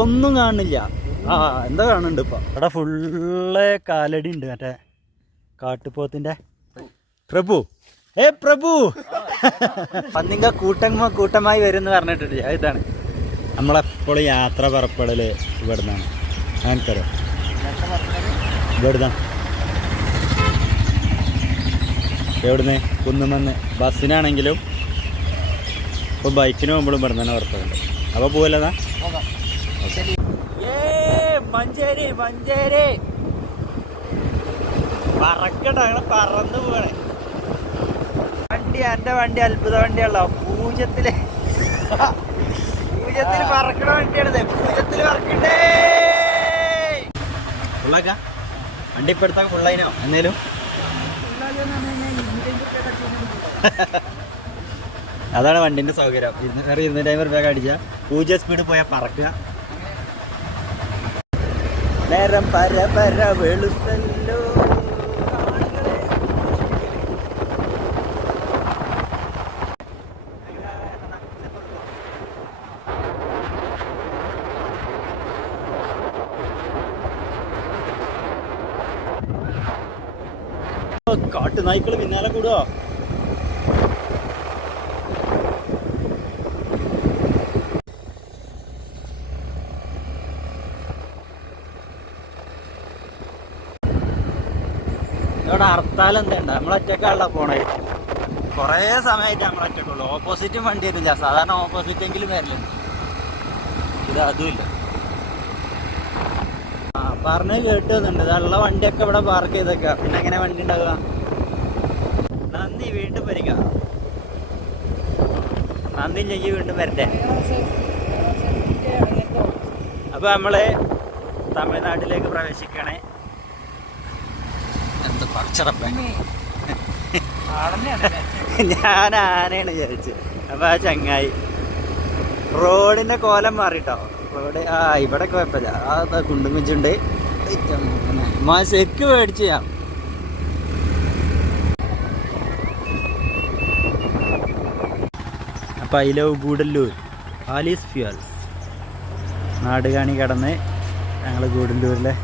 ഒന്നും കാണുന്നില്ല. എന്താ കാണുന്നുണ്ട് ഇപ്പൊ ഇവിടെ ഫുള്ള് കാലടി ഉണ്ട്. മറ്റേ കാട്ടുപോത്തിന്റെ പ്രഭു പ്രഭു പന്നിങ്ക കൂട്ടമായി വരും എന്ന് പറഞ്ഞിട്ടില്ല. ഇതാണ് നമ്മളെപ്പോഴും യാത്ര പുറപ്പെടല് ഇവിടുന്നാണ്. എനിക്കറിയാം ഇവിടുന്ന എവിടുന്ന് കുന്നുമെന്ന് ബസ്സിനാണെങ്കിലും ഇപ്പോൾ ബൈക്കിന് പോകുമ്പോഴും ഇവിടെ തന്നെ പുറപ്പെടുന്നുണ്ട്. അപ്പോൾ പോവല്ലതാ മഞ്ചേരി മഞ്ചേരി പറക്കട്ടെ. അങ്ങനെ പറന്നു പോകണേ വണ്ടി. എൻ്റെ വണ്ടി അത്ഭുത വണ്ടിയാണല്ലോ. പൂജ്യത്തില് പറക്കണ വണ്ടിയാണത്. പൂജ്യത്തിൽ പറക്കണ്ടേ ഫുള്ളാക്ക വണ്ടി ഇപ്പം എടുത്താൽ ഫുള്ളായിനോ എന്നേലും. അതാണ് വണ്ടിന്റെ സൗകര്യം. 250 രൂപ അടിച്ചാൽ 0 സ്പീഡ് പോയാൽ പറക്കുക. നേരം പര വെളുത്തല്ലോ. കാട്ടുനായ്ക്കള് പിന്നാലെ കൂടുവോ? ഇവിടെ ഹർത്താൽ എന്തുണ്ട്? നമ്മളൊറ്റക്കാണല്ലോ പോണേ. കുറേ സമയമായിട്ട് നമ്മളൊറ്റക്കുള്ളൂ. ഓപ്പോസിറ്റും വണ്ടി വരുന്നില്ല. സാധാരണ ഓപ്പോസിറ്റ് എങ്കിലും വരില്ല. ഇത് അതുമില്ല. പറഞ്ഞ് കേട്ട് വന്നിട്ടുണ്ട്. ഇതുള്ള വണ്ടിയൊക്കെ ഇവിടെ പാർക്ക് ചെയ്തേക്ക. പിന്നെ എങ്ങനെ വണ്ടി ഉണ്ടാവുക? നന്ദി. വീണ്ടും വരിക. നന്ദി ചെയ്യ് വീണ്ടും വരട്ടെ. അപ്പൊ നമ്മള് തമിഴ്നാട്ടിലേക്ക് പ്രവേശിക്കണേ. എന്ത് പച്ചറപ്പ ഞാൻ ആനയാണ് വിചാരിച്ചത്. അപ്പൊ ആ ചങ്ങായി റോഡിന്റെ കോലം മാറിട്ടോ. റോഡ് ഇവിടെ കുഴപ്പമില്ല. ആ കുണ്ടും കുഞ്ചുണ്ട്. ശരിക്ക് മേടിച്ച് ഞാൻ അപ്പം I love Gudalur Alice fuels Nadukani കടന്ന് ഞങ്ങൾ ഗൂഡല്ലൂരിലെ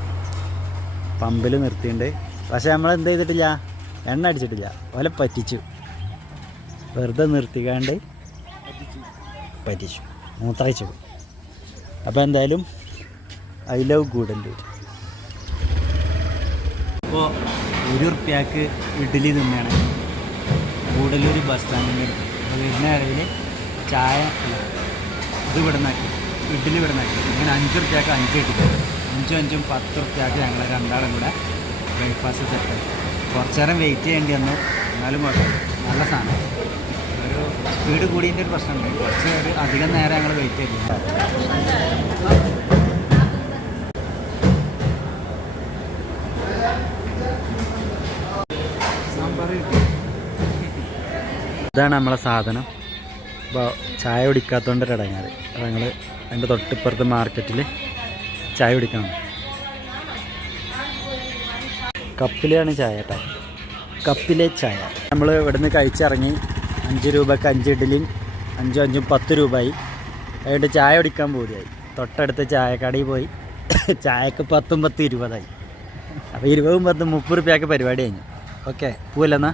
പമ്പിൽ നിർത്തിയിട്ടുണ്ട്. പക്ഷെ നമ്മൾ എന്ത് ചെയ്തിട്ടില്ല, എണ്ണ അടിച്ചിട്ടില്ല. ഓലെ പറ്റിച്ചു. വെറുതെ നിർത്തിക്കാണ്ട് പറ്റിച്ചു, മൂത്രയിച്ചു. അപ്പോൾ എന്തായാലും ഐ ലവ് ഗൂഡല്ലൂർ. ഇപ്പോൾ 1 ഉറുപ്പ്യക്ക് ഇഡ്ഡലി തിന്നാണ് ഗൂഡല്ലൂർ ബസ് സ്റ്റാൻഡിൻ്റെ അടുത്ത്. അപ്പോൾ വരുന്ന ഇടയിൽ ചായ ഇത് ഇവിടുന്നാക്കി, ഇഡ്ഡലി ഇവിടുന്നാക്കി. അങ്ങനെ 5 ഉറുപ്പ്യക്ക് 5 കിട്ടി. 5 10 ഉറുപ്പ്യക്ക് ഞങ്ങൾ രണ്ടാളും കൂടെ ബ്രേക്ക്ഫാസ്റ്റ് സെറ്റായി. കുറച്ച് നേരം വെയിറ്റ് ചെയ്യേണ്ടി വന്നു. എന്നാലും കുഴപ്പമില്ല, നല്ല സാധനം. ഒരു സ്പീഡ് കൂടിയതിൻ്റെ ഒരു പ്രശ്നമുണ്ട്. കുറച്ച് അധികം നേരം ഞങ്ങൾ വെയിറ്റ് ചെയ്തു. ഇതാണ് നമ്മളെ സാധനം. അപ്പോൾ ചായ കുടിക്കാത്തതുകൊണ്ടൊരു ഇടങ്ങാറ്. അപ്പോൾ ഞങ്ങൾ അതിൻ്റെ തൊട്ടിപ്പുറത്ത് മാർക്കറ്റിൽ ചായ കുടിക്കണം. കപ്പിലാണ് ചായ കേട്ടോ, കപ്പിലെ ചായ. നമ്മൾ ഇവിടുന്ന് കഴിച്ചിറങ്ങി. 5 രൂപക്ക് 5 ഇഡ്ഡലിയും 5 10 രൂപയായി. അതുകൊണ്ട് ചായ കുടിക്കാൻ പോവുകയായി. തൊട്ടടുത്ത് ചായക്കടയിൽ പോയി. ചായക്ക് 10 10 20ആയി. അപ്പോൾ 20 10 30 രൂപയ്ക്ക് പരിപാടി കഴിഞ്ഞു. ഓക്കെ, പോവല്ലെന്നാ.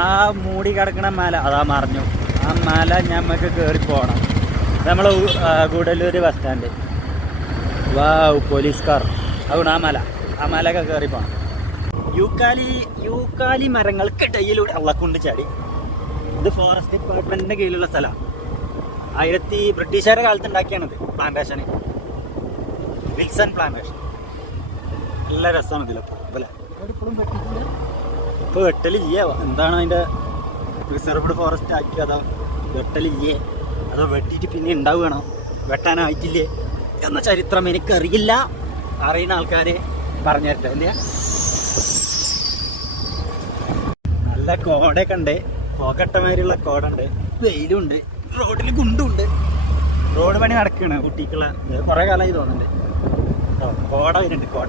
ആ മൂടി കിടക്കണ മല അതാ മറിഞ്ഞു. ആ മല ഞമ്മക്ക് കയറി പോകണം. നമ്മൾ Gudalur bus stand. Police car. അതുകൊണ്ട് ആ മലയൊക്കെ കയറി പോകണം. യൂക്കാലി മരങ്ങൾക്കിടയിലൂടെ അള്ളക്കൊണ്ട് ചാടി. ഇത് ഫോറസ്റ്റ് ഡിപ്പാർട്ട്മെൻറ്റിൻ്റെ കീഴിലുള്ള സ്ഥലമാണ്. ബ്രിട്ടീഷുകാരുടെ കാലത്ത് ഉണ്ടാക്കിയാണിത് പ്ലാന്റേഷന്. Wilson plantation. നല്ല രസമാണ് ഇതിലൊക്കെ അല്ലേ. ഇപ്പോൾ വെട്ടലില്ലേ? എന്താണ് അതിൻ്റെ റിസർവ്ഡ് ഫോറസ്റ്റ് ആക്കി? അതോ വെട്ടലില്ലേ? അതോ വെട്ടിയിട്ട് പിന്നെ ഉണ്ടാവുകയാണോ? വെട്ടാനായിട്ടില്ലേ എന്ന ചരിത്രം എനിക്കറിയില്ല. അറിയുന്ന ആൾക്കാർ പറഞ്ഞു തരട്ടെ. എന്തിനാ നല്ല കോടയൊക്കെ ഉണ്ട്. പോക്കട്ടമാരിയുള്ള കോടുണ്ട്, വെയിലുണ്ട്, റോഡിൽ കുണ്ടുണ്ട്. റോഡ് പണി നടക്കുകയാണ് കുട്ടിക്കുള്ള. കുറേ കാലമായി തോന്നുന്നുണ്ട്. കോട വരുന്നുണ്ട്. കോട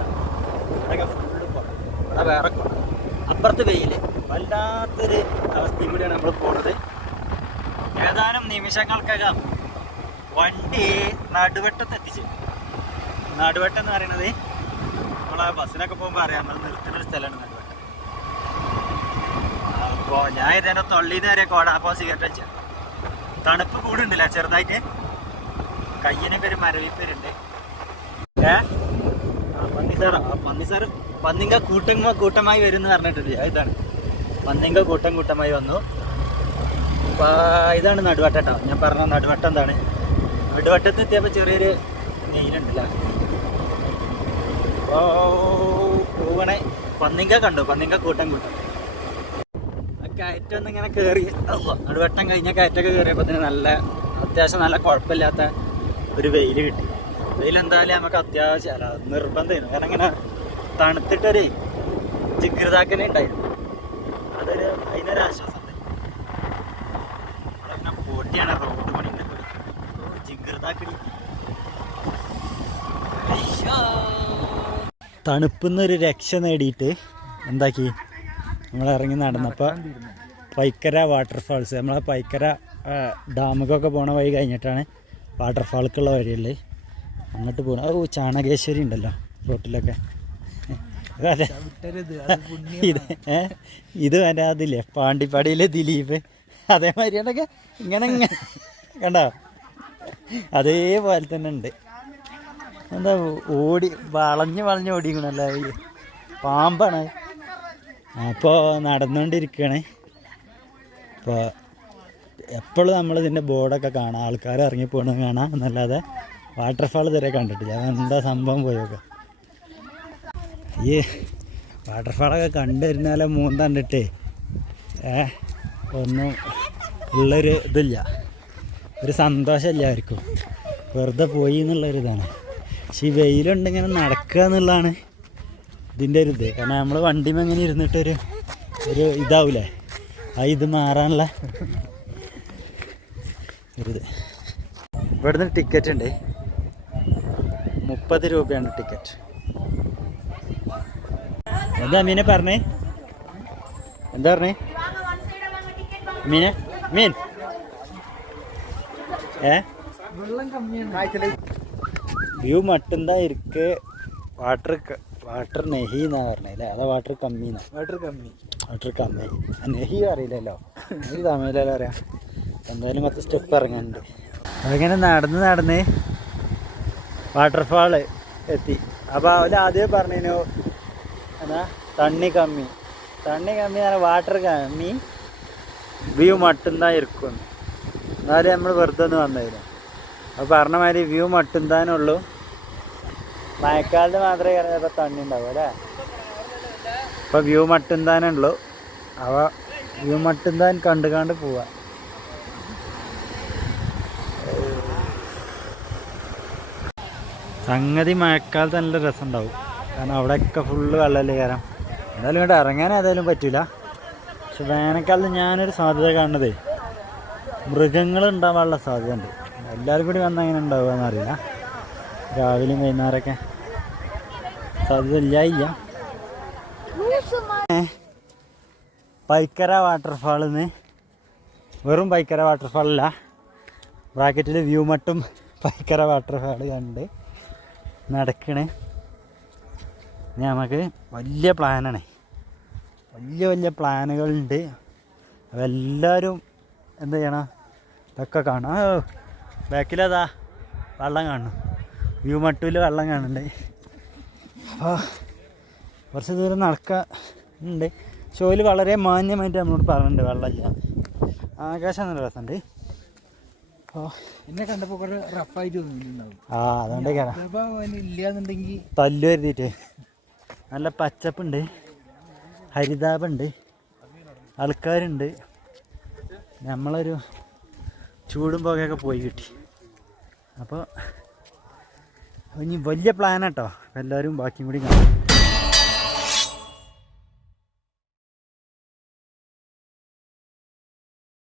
അതൊക്കെ ഫുള്ള് കോട. അവിടെ വേറെ കോട, അപ്പുറത്ത് വെയിൽ. വല്ലാത്തൊരു അവസ്ഥയും കൂടിയാണ് നമ്മൾ പോകുന്നത്. ഏതാനും നിമിഷങ്ങൾക്കകം വണ്ടി നടുവട്ടത്ത് എത്തിച്ചു. നടുവട്ടം എന്ന് പറയുന്നത് നമ്മളെ ബസ്സിനൊക്കെ പോകുമ്പോൾ അറിയാം, നമ്മൾ നിർത്തുന്ന ഒരു സ്ഥലമാണ് നടുവട്ടം. അപ്പോൾ ഞാൻ ഇതിൻ്റെ തൊള്ളിന്ന് വരെ കോട അപ്പോൾ സിഗരറ്റ് വെച്ച തണുപ്പ് കൂടുണ്ടല്ല ചെറുതായിട്ട്, കയ്യനൊക്കെ ഒരു മരവിപ്പരുണ്ട്. പന്നിസാറ് പന്നിങ്ക കൂട്ടമായി വരും എന്ന് പറഞ്ഞിട്ടില്ല. ഇതാണ് പന്നിങ്ക കൂട്ടമായി വന്നു. ഇതാണ് നടുവട്ടം കേട്ടോ. ഞാൻ പറഞ്ഞ നടുവട്ടം എന്താണ്, നടുവട്ടത്ത് എത്തിയപ്പോൾ ചെറിയൊരു നെയിലുണ്ടല്ല. പോവണേ പന്നിങ്ക കണ്ടു, പന്നിങ്ക കൂട്ടം കയറ്റം ഒന്നും ഇങ്ങനെ കയറി നടുവട്ടം കഴിഞ്ഞ കയറ്റൊക്കെ കയറിയപ്പോൾ തന്നെ നല്ല അത്യാവശ്യം നല്ല കുഴപ്പമില്ലാത്ത ഒരു വെയിൽ കിട്ടി. വെയിലെന്തായാലും നമുക്ക് അത്യാവശ്യം അല്ല നിർബന്ധമായിരുന്നു, കാരണം ഇങ്ങനെ തണുത്തിട്ടൊരു ജിഗ്രതാക്കനെ ഉണ്ടായിരുന്നു. അതിനൊരു ആശ്വാസം ഉണ്ട്. നമ്മളിങ്ങനെ പോട്ടിയാണ് റോഡ് പണി ജിഗ്രതാക്കണി. തണുപ്പിന്നൊരു രക്ഷ നേടിയിട്ട് എന്താക്കി നമ്മൾ ഇറങ്ങി നടന്നപ്പോൾ പൈക്കര വാട്ടർഫാൾസ്, നമ്മളെ പൈക്കര ഡാമുകൊക്കെ പോണ വഴി കഴിഞ്ഞിട്ടാണ് വാട്ടർഫാൾക്കുള്ള വഴിയുള്ളത്. അങ്ങോട്ട് പോകണം. ചാണകേശ്വരി ഉണ്ടല്ലോ റോട്ടിലൊക്കെ. അതെ, ഇത് വരെ അതില്ലേ പാണ്ടിപ്പാടിയിലെ ദിലീപ്, അതേമാതിരിയാണൊക്കെ ഇങ്ങനെ കണ്ടോ, അതേപോലെ തന്നെ ഉണ്ട്. എന്താ വളഞ്ഞ് ഓടിക്കണല്ലോ, പാമ്പാണ്. അപ്പോൾ നടന്നുകൊണ്ടിരിക്കുകയാണ്. അപ്പോൾ എപ്പോഴും നമ്മളിതിൻ്റെ ബോർഡൊക്കെ കാണാം, ആൾക്കാർ ഇറങ്ങിപ്പോകണമെന്ന് കാണാം എന്നല്ലാതെ വാട്ടർഫാൾ ഇതുവരെ കണ്ടിട്ടില്ല. അതെന്താ സംഭവം പോയൊക്കെ. ഈ വാട്ടർഫാളൊക്കെ കണ്ടുവരുന്നാലേ മൂന്ന് കണ്ടിട്ടേ ഒന്നും ഉള്ളൊരു ഇതില്ല, ഒരു സന്തോഷമില്ല ആർക്കും, വെറുതെ പോയി എന്നുള്ളൊരിതാണ്. പക്ഷെ ഈ വെയിലുണ്ടിങ്ങനെ നടക്കുക എന്നുള്ളതാണ് ഇതിൻ്റെ ഒരു ഇത്. കാരണം നമ്മൾ വണ്ടിയിൽ എങ്ങനെ ഇരുന്നിട്ടൊരു ഇതാവൂലേ, ഇത് മാറാനുള്ള ഒരിത്. ഇവിടുന്ന് ടിക്കറ്റ് ഉണ്ട്, 30 രൂപയാണ് ടിക്കറ്റ്. എന്താ മീനെ പറഞ്ഞേ, എന്താ പറഞ്ഞേ മീൻ വ്യൂ മട്ടുന്താ ഇരിക്ക്. വാട്ടർ നെഹി എന്നാ പറഞ്ഞല്ലേ, അതാ വാട്ടർ കമ്മി നെഹി അറിയില്ലല്ലോ, എനിക്ക് തമിഴിലല്ലോ അറിയാം. എന്തായാലും 10 സ്റ്റെപ്പ് ഇറങ്ങാനുണ്ട്. അങ്ങനെ നടന്ന് വാട്ടർഫാള് എത്തി. അപ്പോൾ അവർ ആദ്യം പറഞ്ഞു എന്നാ തണ്ണി കമ്മി വാട്ടർ കമ്മി വ്യൂ മട്ടുന്താ ഇരിക്കുന്നു. എന്നാലും നമ്മൾ വെറുതെ ഒന്ന് വന്നായിരുന്നു. അപ്പോൾ പറഞ്ഞ മാതിരി വ്യൂ മട്ടുന്താനുള്ളൂ, മഴക്കാലത്ത് മാത്രമേ ചിലപ്പോൾ തണ്ണി ഉണ്ടാവും അല്ലേ. അപ്പോൾ വ്യൂ മട്ടുന്താനുള്ളൂ. അപ്പോൾ വ്യൂ മട്ടുന്താൻ കണ്ട് പോവാ. സംഗതി മഴക്കാലത്ത് നല്ല രസം ഉണ്ടാവും, കാരണം അവിടെയൊക്കെ ഫുള്ള് വെള്ളമല്ലേ. കാരണം എന്തായാലും ഇങ്ങോട്ട് ഇറങ്ങാൻ ഏതായാലും പറ്റില്ല. പക്ഷെ വേനൽക്കാലത്ത് ഞാനൊരു സാധ്യത കാണുന്നത് മൃഗങ്ങൾ ഉണ്ടാവാനുള്ള സാധ്യത ഉണ്ട്. എല്ലാവരും കൂടി വന്നാൽ അങ്ങനെ ഉണ്ടാവുക എന്നറിയില്ല. രാവിലെയും വൈകുന്നേരമൊക്കെ സാധ്യത ഇല്ല. പൈക്കര വാട്ടർഫാളിന്ന് വെറും പൈക്കര വാട്ടർഫാളല്ല, ബ്രാക്കറ്റിൽ വ്യൂ മട്ടും പൈക്കര വാട്ടർഫാൾ കണ്ട് നടക്കണേ. നമുക്ക് വലിയ പ്ലാനാണ്, വലിയ പ്ലാനുകളുണ്ട്. അപ്പോൾ എല്ലാവരും എന്ത് ചെയ്യണം, ഇതൊക്കെ കാണും. ബാക്കിലതാ വെള്ളം കാണും, വ്യൂ മട്ടൂല് വെള്ളം കാണുന്നുണ്ട്. അപ്പോൾ കുറച്ച് ദൂരം നടക്കുന്നുണ്ട്. ഷോയിൽ വളരെ മാന്യമായിട്ട് നമ്മളോട് പറഞ്ഞിട്ടുണ്ട് വെള്ളമില്ല. ആകാശം നല്ല രസമുണ്ട്. അപ്പോൾ എന്നെ കണ്ടപ്പോൾ കുറേ റഫായിട്ട് തോന്നിയിട്ടുണ്ടാവും. അതുകൊണ്ട് ഇല്ലാന്നുണ്ടെങ്കിൽ തല്ലു കരുതിയിട്ട്. നല്ല പച്ചപ്പുണ്ട്, ഹരിതാപുണ്ട്, ആൾക്കാരുണ്ട്. നമ്മളൊരു ചൂടും പുകയൊക്കെ പോയി കിട്ടി. അപ്പോൾ ഇനി വലിയ പ്ലാനാട്ടോ. എല്ലാവരും ബാക്കിയും കൂടി കാണും.